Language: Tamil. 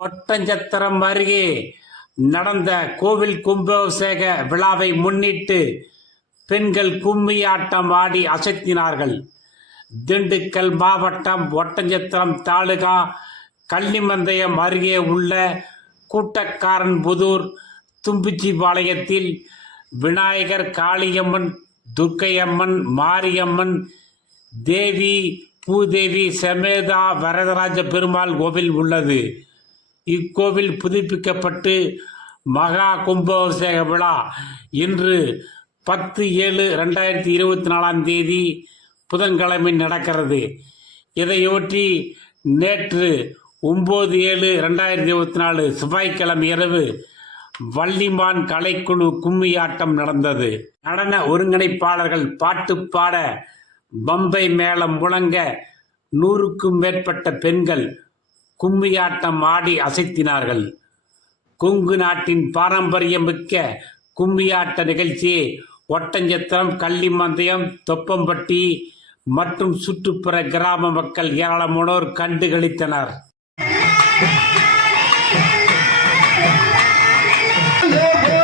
ஒட்டஞ்சத்திரம் அருகே நடந்த கோவில் கும்பாபிஷேக விழாவை முன்னிட்டு பெண்கள் கும்மி ஆட்டம் ஆடி அசத்தினார்கள். திண்டுக்கல் மாவட்டம் ஒட்டஞ்சத்திரம் தாலுகா கள்ளிமந்தயம் அருகே உள்ள கூட்டக்காரன்புதூர் தும்பிச்சிபாளையத்தில் விநாயகர் காளியம்மன் துர்க்கையம்மன் மாரியம்மன் தேவி பூதேவி சமேதா வரதராஜ பெருமாள் கோவில் உள்ளது. இக்கோவில் புதுப்பிக்கப்பட்டு மகா கும்பாபிஷேக விழா இன்று பத்து ஏழு ரெண்டாயிரத்தி இருபத்தி நாலாம் தேதி புதன்கிழமை நடக்கிறது. இதையொட்டி நேற்று ஒம்பது ஏழு ரெண்டாயிரத்தி இருபத்தி நாலு செவ்வாய்க்கிழமை இரவு வள்ளிமான் கலைக்குழு கும்மியாட்டம் நடந்தது. நடன ஒருங்கிணைப்பாளர்கள் பாட்டு பாட பம்பை மேளம் முழங்க நூறுக்கும் மேற்பட்ட பெண்கள் கும்மியாட்டம் ஆடி அசைத்தினார்கள். கொங்கு நாட்டின் பாரம்பரியம் மிக்க கும்மியாட்ட நிகழ்ச்சி ஒட்டஞ்சத்திரம் கள்ளிமந்தயம் தொப்பம்பட்டி மற்றும் சுற்றுப்புற கிராம மக்கள் ஏராளமானோர் கண்டுகளித்தனர் Yeah,